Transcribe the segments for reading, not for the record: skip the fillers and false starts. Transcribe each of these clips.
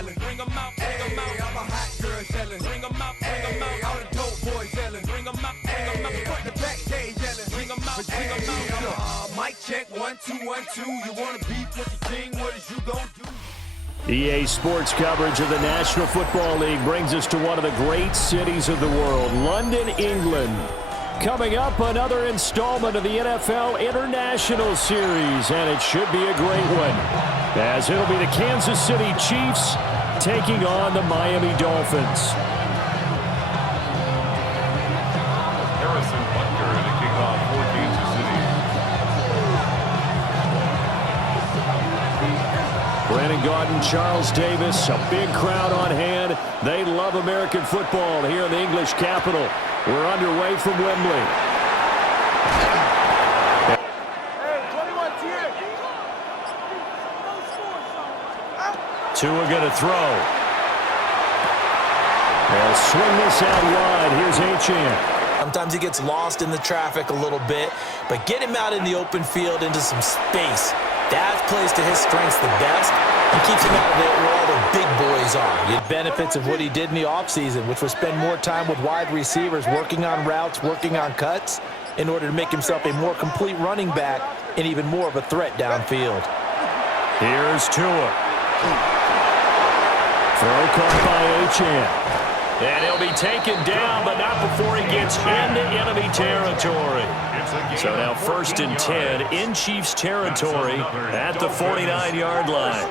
yelling. Bring 'em out, bring 'em out. I'm a hot girl yelling. Bring 'em out, bring 'em out. All the dope boys yelling. Bring 'em out, bring 'em out. Front the back cage yelling. Bring 'em out, bring 'em out. Mic check, 1 2 1 2. You wanna beef with the king? What is you gonna do? EA Sports coverage of the National Football League brings us to one of the great cities of the world, London, England. Coming up, another installment of the NFL International Series, and it should be a great one, as it'll be the Kansas City Chiefs taking on the Miami Dolphins. Harrison Butker to kick off for Kansas City. Brandon Gaudin, Charles Davis, a big crowd on hand. They love American football here in the English capital. We're underway from Wembley. Tua going to throw. They'll swing this out wide. Here's Achane. Sometimes he gets lost in the traffic a little bit, but get him out in the open field into some space. That plays to his strengths the best and keeps him out of it where all the big boys are. The benefits of what he did in the offseason, which was spend more time with wide receivers, working on routes, working on cuts, in order to make himself a more complete running back and even more of a threat downfield. Here's Tua. Throw caught by Achane. And he'll be taken down, but not before he gets into enemy territory. So now 1st and 10 in Chiefs territory at the 49-yard line.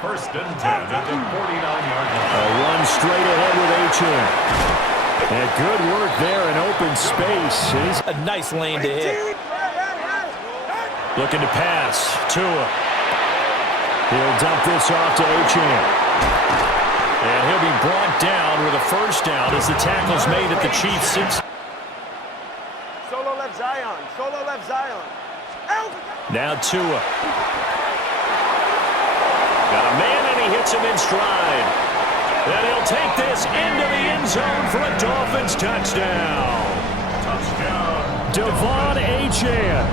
1st and 10 at the 49-yard line. A run straight ahead with Achane. And good work there in open space. A nice lane to hit. Looking to pass. Tua. He'll dump this off to Achane. And he'll be brought down with a first down as the tackle's made at the Chiefs' 6. Solo left Zion. Solo left Zion. Now Tua. Got a man and he hits him in stride. And he'll take this into the end zone for a Dolphins touchdown. Touchdown. Devon Achane.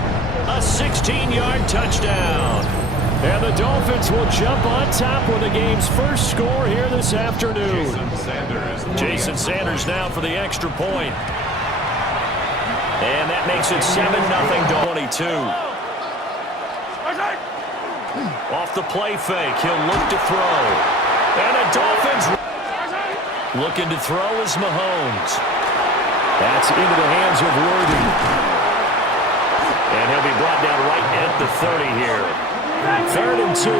A 16-yard touchdown. And the Dolphins will jump on top with the game's first score here this afternoon. Jason Sanders now for the extra point. And that makes it 7-0 22. Off the play fake, he'll look to throw. And the Dolphins looking to throw is Mahomes. That's into the hands of Worthy. And he'll be brought down right at the 30 here. 3rd and 2. A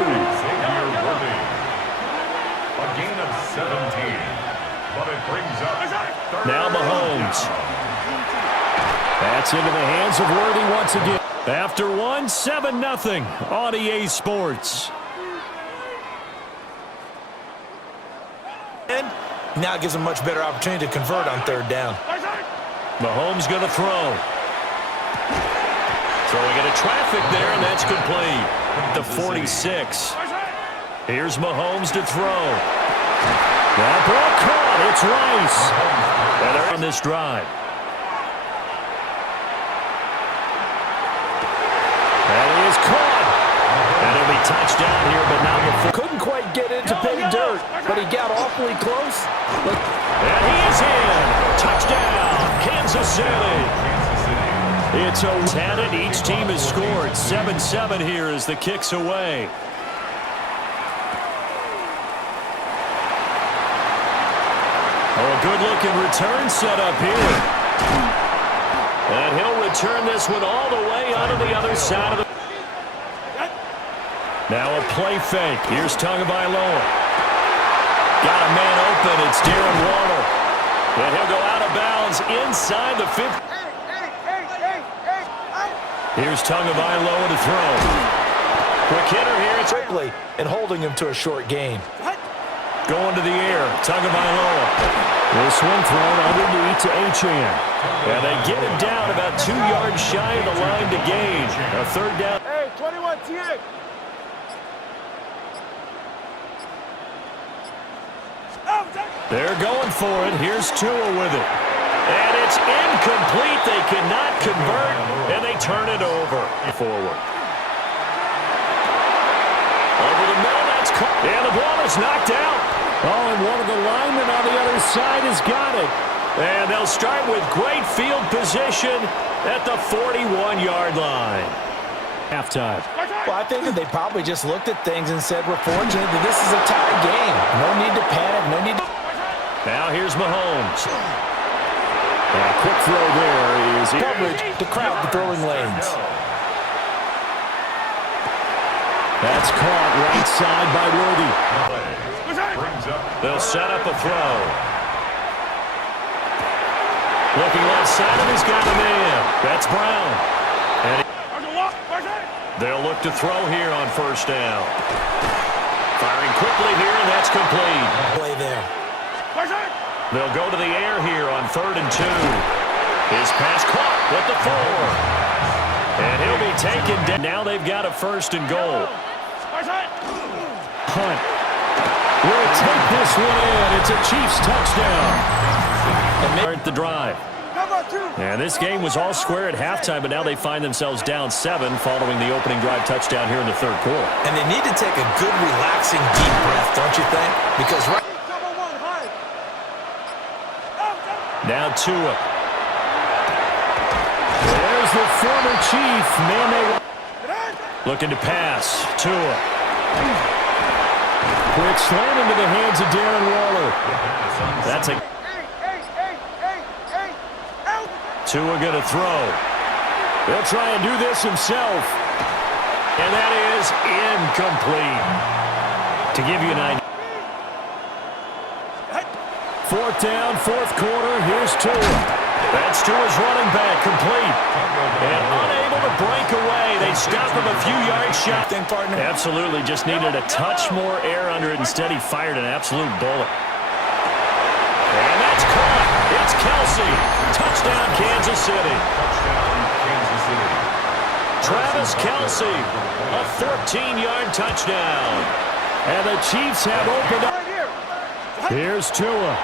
gain of 17. But it brings up now Mahomes. That's into the hands of Worthy once again. After one, 7-0 on EA Sports. And now gives him a much better opportunity to convert on 3rd down. Mahomes going to throw. Throwing into traffic there, and that's complete. The 46. Here's Mahomes to throw. That ball caught. It's Rice. And they're on this drive. And he is caught. And it'll be touchdown here, but not before. Couldn't quite get it to pay dirt, but he got awfully close. And he is in. Touchdown, Kansas City. It's had it. Each team has scored. 7-7 here as the kick's away. Oh, a good-looking return set up here. And he'll return this one all the way onto the other side of the... Now a play fake. Here's Tagovailoa. Got a man open. It's Darren Waller. And he'll go out of bounds inside the 50. Here's Tagovailoa to throw. Quick hitter here. It's Quickly and holding him to a short gain. going to the air. Tagovailoa. This one thrown underneath to Achane. And they get him down about 2 yards shy of the line to gain. A 3rd down. Hey, 21 TA. They're going for it. Here's Tua with it. And it's incomplete. They cannot convert, and they turn it over. Forward. Over the middle, that's caught. And the ball is knocked out. Oh, and one of the linemen on the other side has got it. And they'll start with great field position at the 41-yard line. Halftime. Well, I think that they probably just looked at things and said, we're fortunate that this is a tied game. No need to panic, no need to... Now here's Mahomes. A quick throw there is... Coverage to crowd the throwing lanes. That's caught right side by Worthy. They'll set up a throw. Looking left side, and he's got a man. That's Brown. And they'll look to throw here on first down. Firing quickly here, and that's complete. Play there. They'll go to the air here on 3rd and 2. His pass caught at the 4. And he'll be taken down. Now they've got a 1st and goal. Hunt will take this one in. It's a Chiefs touchdown. And they the drive. And this game was all square at halftime, but now they find themselves down 7 following the opening drive touchdown here in the 3rd quarter. And they need to take a good, relaxing, deep breath, don't you think? Because right now Tua. There's the former Chief. Man, they looking to pass. Tua. Quick slam into the hands of Darren Waller. That's a... Tua going to throw. They'll try and do this himself. And that is incomplete. To give you an idea. 4th down, 4th quarter. Here's Tua. That's Tua's running back, complete. And unable to break away. They stop him a few yards short. Absolutely, just needed a touch more air under it. Instead, he fired an absolute bullet. And that's caught. It's Kelsey. Touchdown, Kansas City. Touchdown, Kansas City. Travis Kelsey, a 14-yard touchdown. And the Chiefs have opened up. Here's Tua.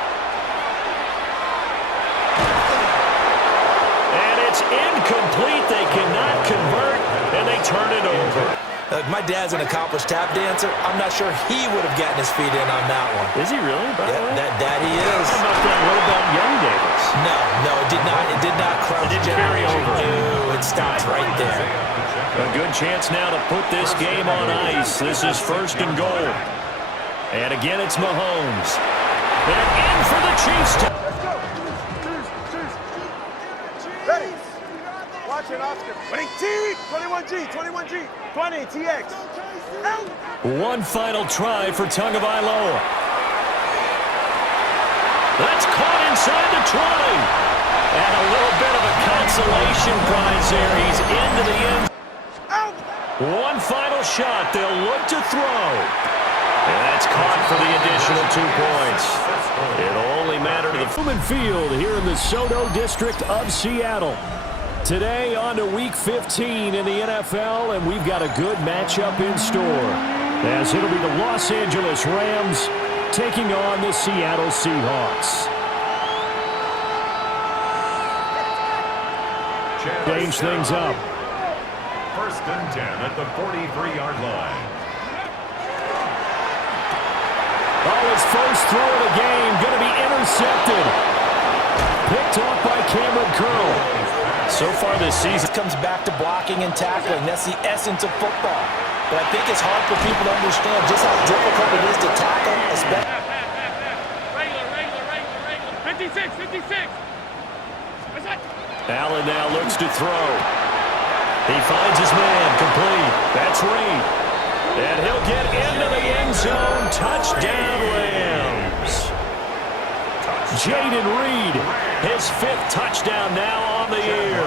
And it's incomplete. They cannot convert, and they turn it over. my dad's an accomplished tap dancer. I'm not sure he would have gotten his feet in on that one. Is he really? By the way? That he is. What about young Davis? No, it did not. It did not cross. It didn't carry over. No, it stopped right there. A good chance now to put this game on ice. This is 1st and goal. And again, it's Mahomes. They're in for the Chiefs. Let's go. Ready. Watch it, Oscar. Wait, T. 21G. 20 TX. One final try for Tagovailoa. That's caught inside the 20. And a little bit of a consolation prize there. He's into the end. One final shot. They'll look to throw. And that's caught for the additional 2 points. It'll only matter to the Fullman Field here in the Soto District of Seattle. Today on to Week 15 in the NFL, and we've got a good matchup in store, as it'll be the Los Angeles Rams taking on the Seattle Seahawks. Change things up. 1st and 10 at the 43-yard line. Oh, his first throw of the game, going to be intercepted. Picked off by Cameron Curl. So far this season comes back to blocking and tackling. That's the essence of football. But I think it's hard for people to understand just how difficult it is to tackle, especially. Regular. 56. Allen now looks to throw. He finds his man, complete. That's Reed. And he'll get into the end zone. Touchdown, Rams. Jaden Reed, his 5th touchdown now on the year.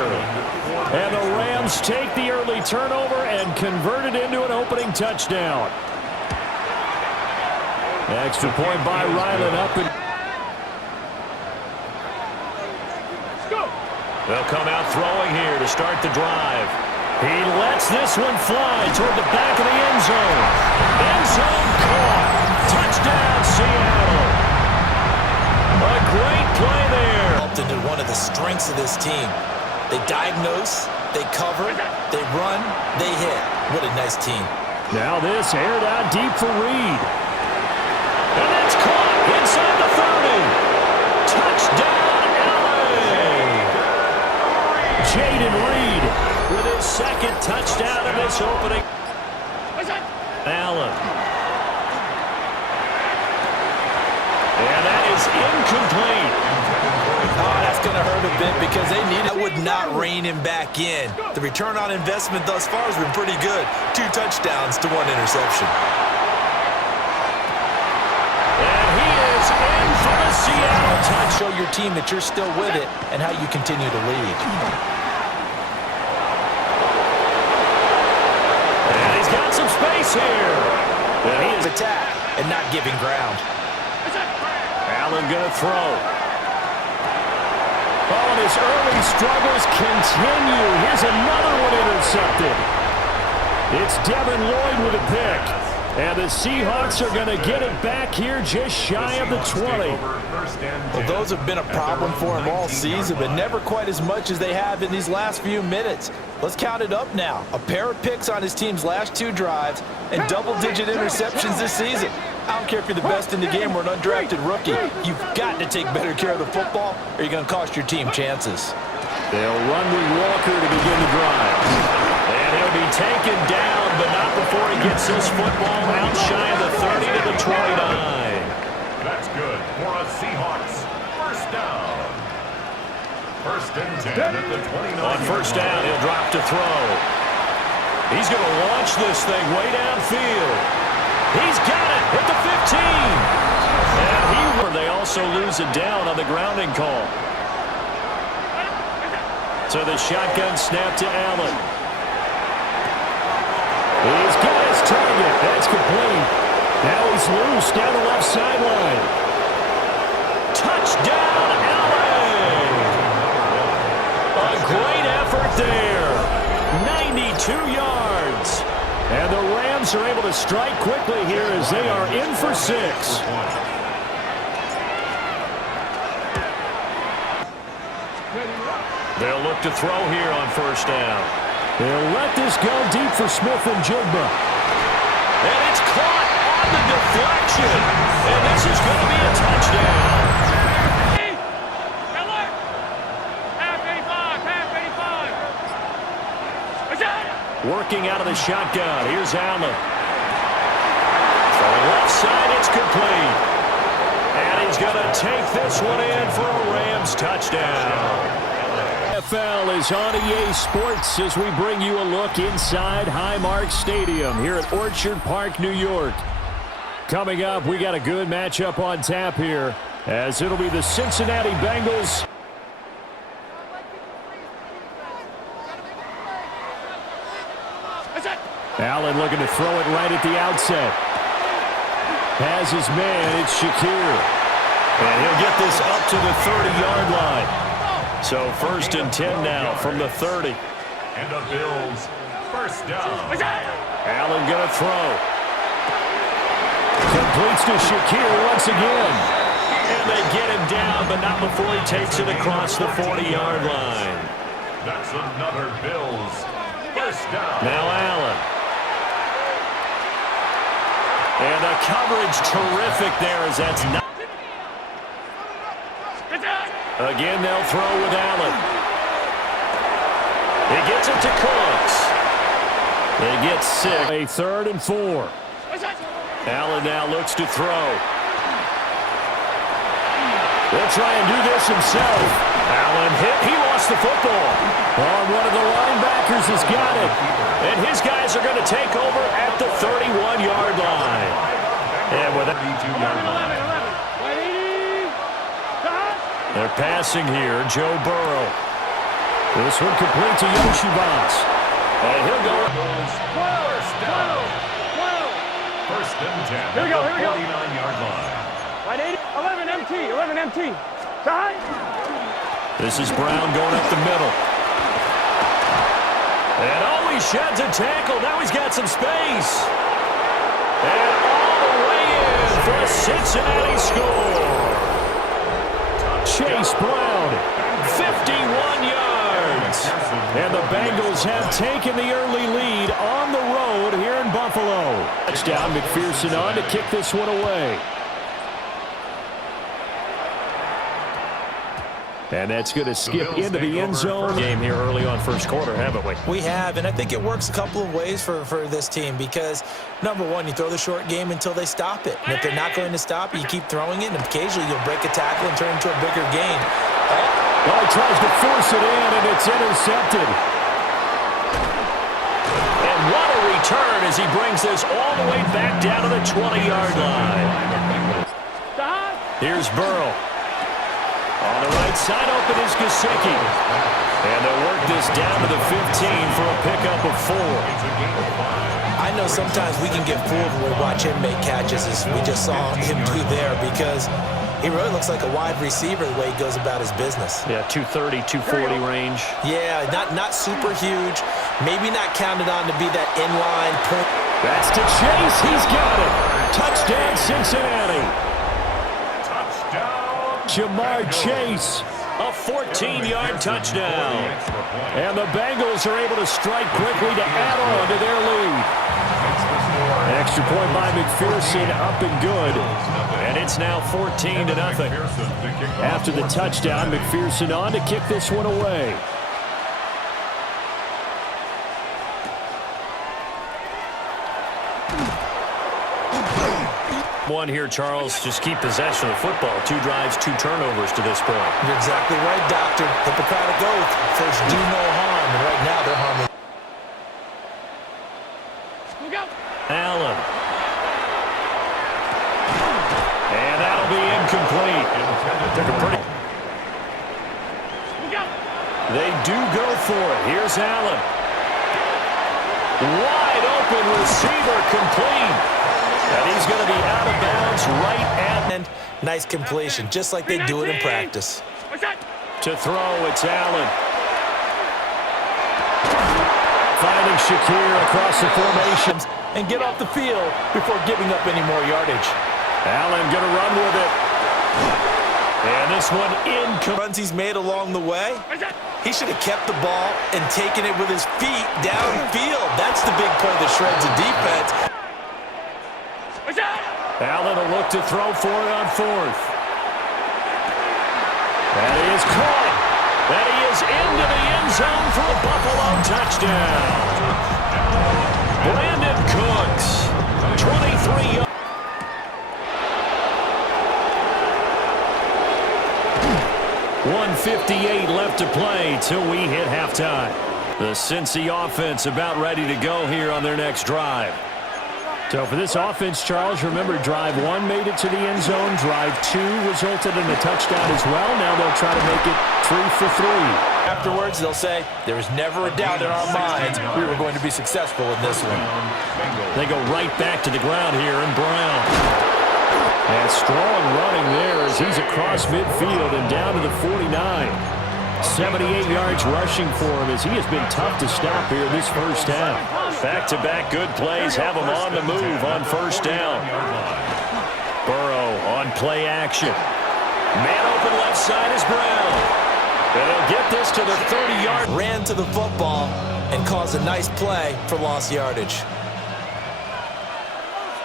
And the Rams take the early turnover and convert it into an opening touchdown. Extra point by Ryland up and... They'll come out throwing here to start the drive. He lets this one fly toward the back of the end zone. End zone caught. Touchdown, Seattle. A great play there. Helped into one of the strengths of this team. They diagnose, they cover, they run, they hit. What a nice team. Now this aired out deep for Reed. second touchdown in this opening. Allen. And that is incomplete. Oh, that's going to hurt a bit because they need it. That would not rein him back in. The return on investment thus far has been pretty good. 2 touchdowns to 1 interception. And he is in for the Seattle touchdown. Show your team that you're still with it and how you continue to lead. And he's got some space here. And he is attack and not giving ground. Allen going to throw. Oh, and his early struggles continue. Here's another one intercepted. It's Devin Lloyd with a pick. And the Seahawks are going to get it back here just shy of the 20. Well, those have been a problem for him all season, but never quite as much as they have in these last few minutes. Let's count it up now. A pair of picks on his team's last 2 drives and double-digit interceptions this season. I don't care if you're the best in the game or an undrafted rookie. You've got to take better care of the football or you're going to cost your team chances. They'll run with Walker to begin the drive. And he'll be taken down, but not before he gets this football out shy of the 30 to the 29. That's good for a Seahawks. First down. First and 10 at the 29. On first down, he'll drop to throw. He's going to launch this thing way downfield. He's got it at the 15. And they also lose it down on the grounding call. So the shotgun snap to Allen. He's got his target. That's complete. Now he's loose down the left sideline. Touchdown, Allen! A great effort there. 92 yards. And the Rams are able to strike quickly here as they are in for 6. They'll look to throw here on first down. They'll let this go deep for Smith and Jigba. And it's caught on the deflection. And this is going to be a touchdown. Working out of the shotgun. Here's Allen. From the left side, it's complete. And he's going to take this one in for a Rams touchdown. NFL is on EA Sports as we bring you a look inside Highmark Stadium here at Orchard Park, New York. Coming up, we got a good matchup on tap here as it'll be the Cincinnati Bengals. Allen looking to throw it right at the outset. Has his man, it's Shakir. And he'll get this up to the 30-yard line. So first and 10 now from the 30. And the Bills, first down. Allen going to throw. Completes to Shakir once again. And they get him down, but not before he takes it across the 40-yard line. That's another Bills, first down. Now Allen. And the coverage terrific there as that's not. Again, they'll throw with Allen. He gets it to Cooks. They get 6. A 3rd and 4. Allen now looks to throw. They'll try and do this himself. Allen hit. He lost the football. One of the linebackers has got it. And his guys are going to take over at the 31-yard line. And with a 32-yard line. They're passing here, Joe Burrow. This one complete to Yoshibas. And he'll go. First down. First and 10. Here we go, here we go. 49-yard line. Right, 11 MT. This is Brown going up the middle. And oh, he sheds a tackle. Now he's got some space. And all the way in for a Cincinnati score. Chase Brown, 51 yards. And the Bengals have taken the early lead on the road here in Buffalo. Touchdown, McPherson on to kick this one away. And that's going to skip into the end zone. Game here early on first quarter, haven't we? We have, and I think it works a couple of ways for this team because, number one, you throw the short game until they stop it. And if they're not going to stop it, you keep throwing it, and occasionally you'll break a tackle and turn it into a bigger gain. Well, he tries to force it in, and it's intercepted. And what a return as he brings this all the way back down to the 20-yard line. Here's Burrow. On the right side, open is Gesicki. And they'll work this down to the 15 for a pickup of 4. I know sometimes we can get fooled when we watch him make catches, as we just saw him do there, because he really looks like a wide receiver the way he goes about his business. Yeah, 230, 240 range. Yeah, not super huge. Maybe not counted on to be that inline point. That's to Chase. He's got it. Touchdown, Cincinnati. Jamar Chase, a 14-yard touchdown. And the Bengals are able to strike quickly to add on to their lead. An extra point by McPherson, up and good. And it's now 14-0. After the touchdown, McPherson on to kick this one away. One here, Charles. Just keep possession of the football. 2 drives, 2 turnovers to this point. You're exactly right, Doctor. Hippocratic oath. First, do no harm. And right now, they're harming. Allen. And that'll be incomplete. They do go for it. Here's Allen. Wide open receiver, complete. And he's going to be out of bounds right at. And nice completion, just like they do it in practice. To throw, it's Allen. Finding Shakir across the formation. And get off the field before giving up any more yardage. Allen going to run with it. And this one in. Runs he's made along the way. He should have kept the ball and taken it with his feet downfield. That's the big play that shreds the defense. Allen will look to throw for it on 4th. And he is caught. And he is into the end zone for a Buffalo touchdown. Brandon Cooks, 23 yards. 1:58 left to play till we hit halftime. The Cincy offense about ready to go here on their next drive. So for this offense, Charles, remember drive 1 made it to the end zone. Drive 2 resulted in a touchdown as well. Now they'll try to make it 3 for 3. Afterwards, they'll say, there was never a doubt in our minds we were going to be successful in this one. They go right back to the ground here, and Brown. And strong running there as he's across midfield and down to the 49. 78 yards rushing for him as he has been tough to stop here this first half. Back-to-back good plays have him on the move on first down. Burrow on play action. Man open left side is Brown. And he'll get this to the 30-yard. Ran to the football and caused a nice play for lost yardage.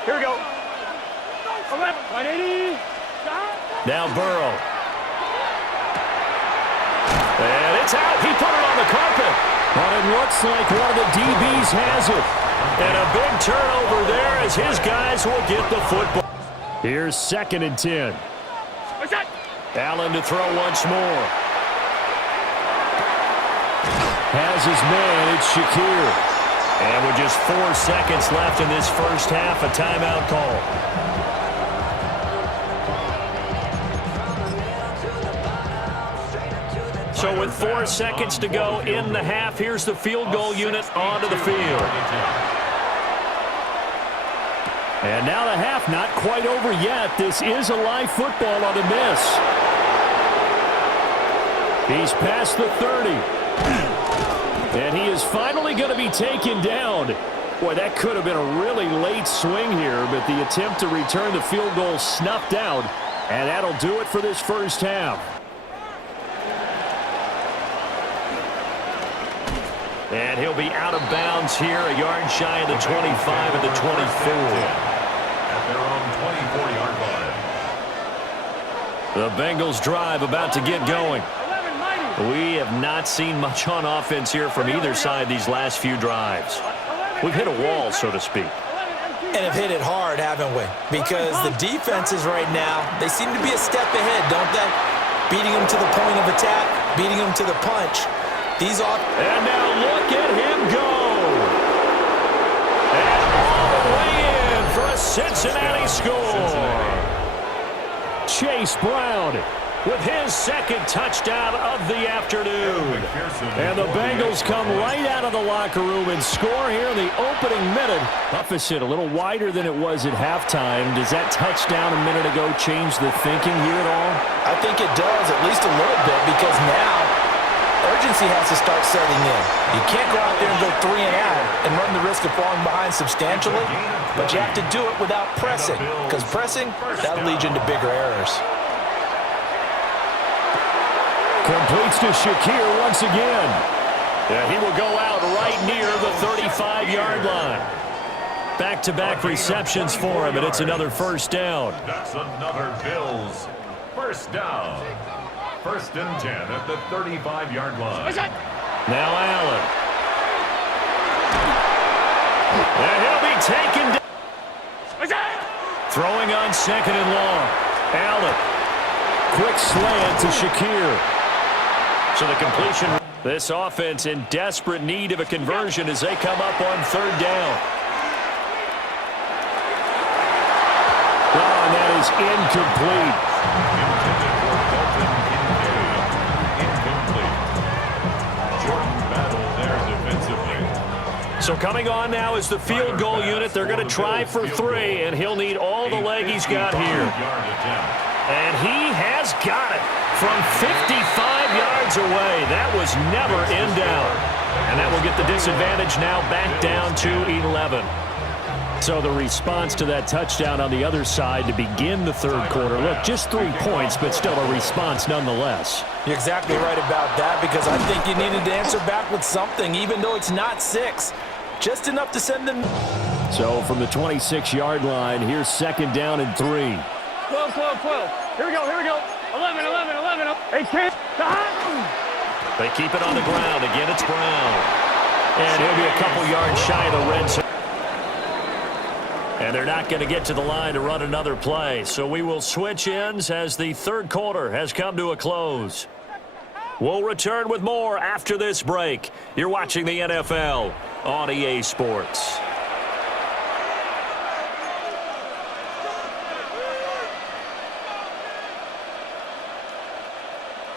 Here we go. 180. Now Burrow. And it's out. He put it on the carpet. But it looks like one of the DBs has it. And a big turnover there as his guys will get the football. Here's 2nd and 10. Allen to throw once more. Has his man. It's Shakir. And with just 4 seconds left in this first half, a timeout call. So with 4 seconds to go in the half, here's the field goal unit onto the field. And now the half not quite over yet. This is a live football on a miss. He's past the 30. And he is finally going to be taken down. Boy, that could have been a really late swing here, but the attempt to return the field goal snuffed out. And that'll do it for this first half. And he'll be out of bounds here, a yard shy of the 25 and the 24. At their own 24-yard line. The Bengals drive about to get going. We have not seen much on offense here from either side these last few drives. We've hit a wall, so to speak. And have hit it hard, haven't we? Because the defenses right now, they seem to be a step ahead, don't they? Beating them to the point of attack, beating them to the punch. And now look at him go. And all the way in for a Cincinnati score. Chase Brown with his second touchdown of the afternoon. And the Bengals come right out of the locker room and score here in the opening minute. Deficit a little wider than it was at halftime. Does that touchdown a minute ago change the thinking here at all? I think it does, at least a little bit, because now urgency has to start setting in. You can't go out there and go 3 and out and run the risk of falling behind substantially, but you have to do it without pressing, because pressing, that'll lead you into bigger errors. Completes to Shakir once again. Yeah, he will go out right near the 35-yard line. Back-to-back receptions for him, and it's another first down. That's another Bills first down. 1st and 10 at the 35-yard line. Now Allen. And he'll be taken down. Throwing on 2nd and long. Allen. Quick slant to Shakir. So the completion. This offense in desperate need of a conversion as they come up on 3rd down. Oh, and that is incomplete. So coming on now is the field goal unit. They're going to try for 3, and he'll need all the leg he's got here. And he has got it from 55 yards away. That was never in doubt. And that will get the disadvantage now back down to 11. So the response to that touchdown on the other side to begin the 3rd quarter. Look, just 3 points, but still a response nonetheless. You're exactly right about that, because I think you needed to answer back with something, even though it's not 6. Just enough to send them. So from the 26-yard line, here's 2nd down and 3. 12, 12, 12. Here we go, here we go. 11, 11, 11. 18. They keep it on the ground. Again, it's Brown. And he'll be a couple yards shy of the red zone. And they're not going to get to the line to run another play. So we will switch ends as the 3rd quarter has come to a close. We'll return with more after this break. You're watching the NFL on EA Sports.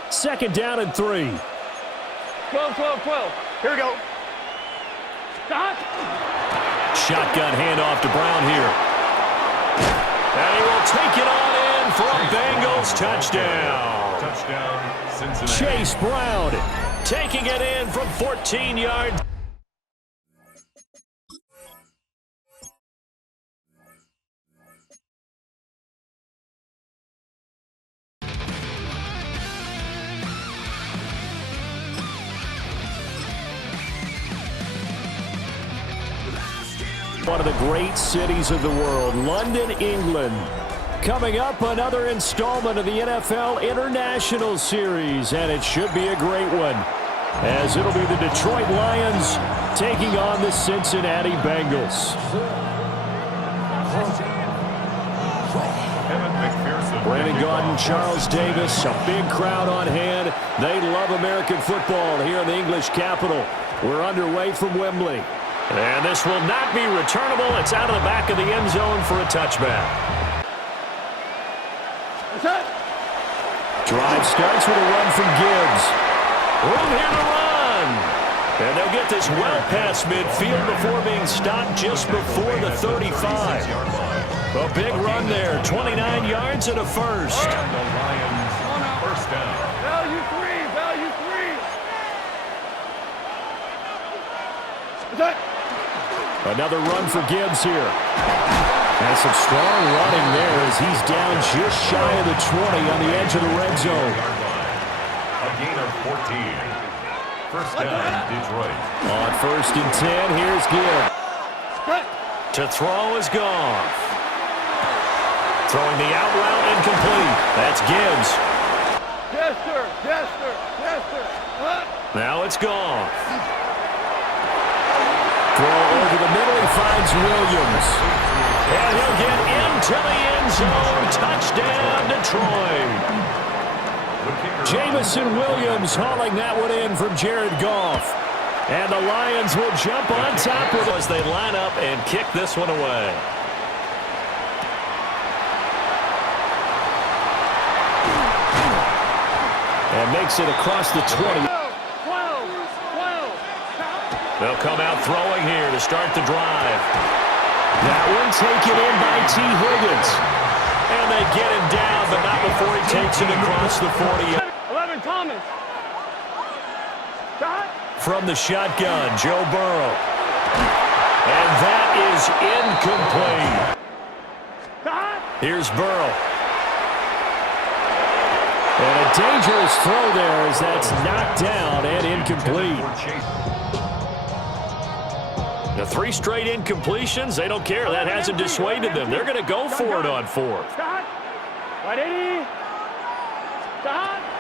Second down and 3. 12, 12, 12. Here we go. Stop. Shotgun handoff to Brown here. And he will take it on in for a Bengals touchdown. Touchdown, Cincinnati. Chase Brown taking it in from 14 yards. One of the great cities of the world, London, England. Coming up, another installment of the NFL International Series, and it should be a great one, as it'll be the Detroit Lions taking on the Cincinnati Bengals. Brandon Gaudin, Charles Davis, a big crowd on hand. They love American football here in the English capital. We're underway from Wembley. And this will not be returnable. It's out of the back of the end zone for a touchback. Drive starts with a run from Gibbs. Room here to run. And they'll get this well past midfield before being stopped just before the 35. A big run there. 29 yards and a first. And the Lions first down. Value 3, value 3. Another run for Gibbs here. And some strong running there as he's down just shy of the 20 on the edge of the red zone. A gain of 14. First down, Detroit. On 1st and 10, here's Gibbs. To throw is Goff. Throwing the out route incomplete. That's Gibbs. Yes, sir. Yes, sir. Yes, sir. Now it's gone. Throw over the middle. He finds Williams. And he'll get into the end zone. Touchdown, Detroit. Jamison Williams hauling that one in from Jared Goff. And the Lions will jump on top with as they line up and kick this one away. And makes it across the 20. They'll come out throwing here to start the drive. That one taken in by T. Higgins. And they get him down, but not before he takes it across the 40. 11, Thomas. From the shotgun, Joe Burrow. And that is incomplete. Here's Burrow. And a dangerous throw there as that's knocked down and incomplete. The 3 straight incompletions, they don't care. That hasn't dissuaded them. They're going to go for it on 4th.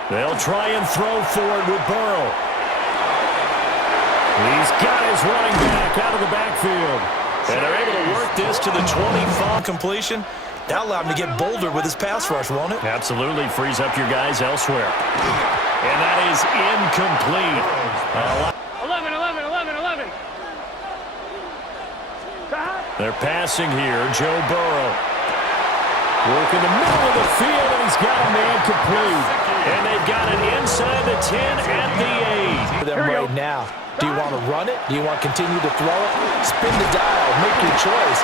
They'll try and throw forward with Burrow. He's got his running back out of the backfield. And they're able to work this to the 25. Completion. That allowed him to get bolder with his pass rush, won't it? Absolutely. Frees up your guys elsewhere. And that is incomplete. 11. They're passing here. Joe Burrow. Work in the middle of the field, and he's got a man complete. And they've got it inside the 10 at the 8. Them right now. Do you want to run it? Do you want to continue to throw it? Spin the dial. Make your choice.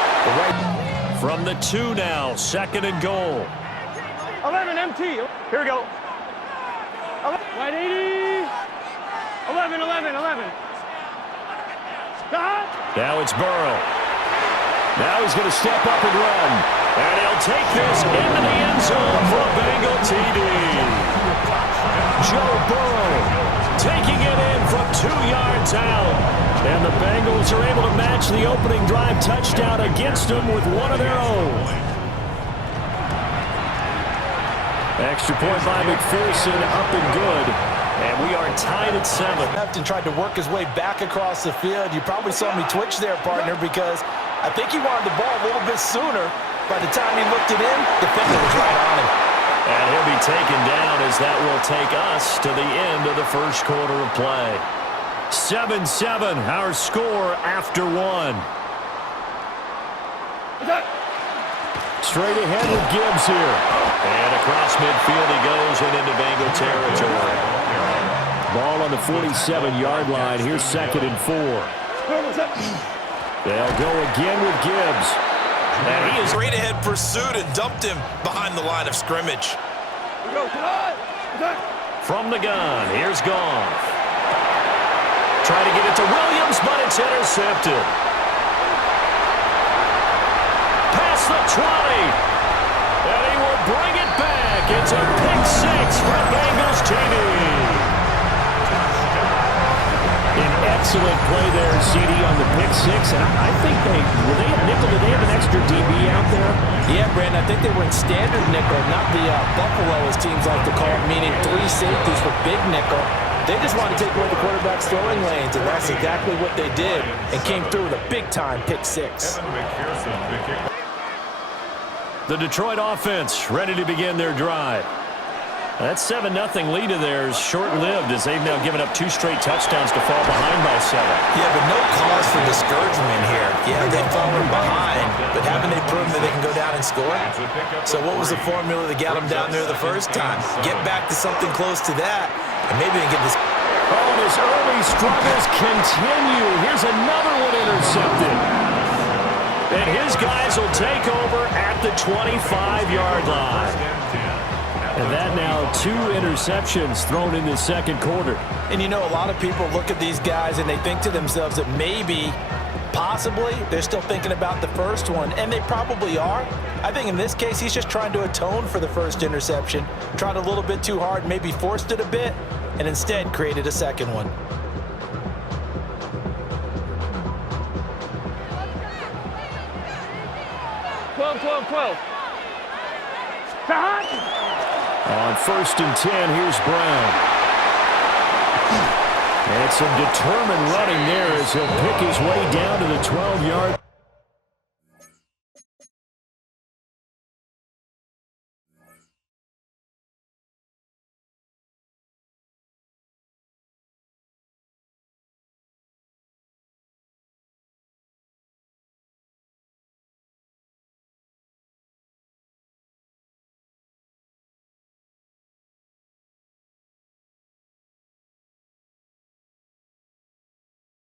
From the 2 now, 2nd and goal. 11, MT. Here we go. 180. 11. Now it's Burrow. Now he's going to step up and run. And he'll take this into the end zone for a Bengal TD. Joe Burrow taking it in from 2 yards out. And the Bengals are able to match the opening drive touchdown against them with one of their own. Extra point by McPherson, up and good. And we are tied at 7. Left and tried to work his way back across the field. You probably saw me twitch there, partner, because I think he wanted the ball a little bit sooner. By the time he looked it in, the defender was right on him. And he'll be taken down as that will take us to the end of the first quarter of play. 7-7, our score after 1. Straight ahead with Gibbs here. And across midfield he goes and into Bengal territory. Ball on the 47-yard line. Here's 2nd and 4. They'll go again with Gibbs. And he is Straight ahead pursuit and dumped him behind the line of scrimmage. from the gun. Here's Goff. Trying to get it to Williams, but it's intercepted. Past the 20. And he will bring it back. It's a pick six for Bengals TD. An excellent play there, CD, on the pick six. And I think were they a nickel? Did they have an extra DB out there? Yeah, Brandon, I think they were in standard nickel, not the Buffalo, as teams like to call it, meaning 3 safeties for big nickel. They just wanted to take away the quarterback's throwing lanes, and that's exactly what they did, and came through with a big-time pick six. The Detroit offense ready to begin their drive. That 7-0 lead of theirs short-lived as they've now given up 2 straight touchdowns to fall behind by 7. Yeah, but no cause for discouragement here. Yeah, they've fallen behind, but haven't they proven that they can go down and score? So what was the formula that got them down there the first time? Get back to something close to that, and maybe they can get this. Oh, and his early struggles continue. Here's another one intercepted. And his guys will take over at the 25-yard line. And that now 2 interceptions thrown in the second quarter. And you know, a lot of people look at these guys and they think to themselves that maybe, possibly, they're still thinking about the first one, and they probably are. I think in this case, he's just trying to atone for the first interception, tried a little bit too hard, maybe forced it a bit, and instead created a second one. On 1st and 10, here's Brown. And some determined running there as he'll pick his way down to the 12-yard.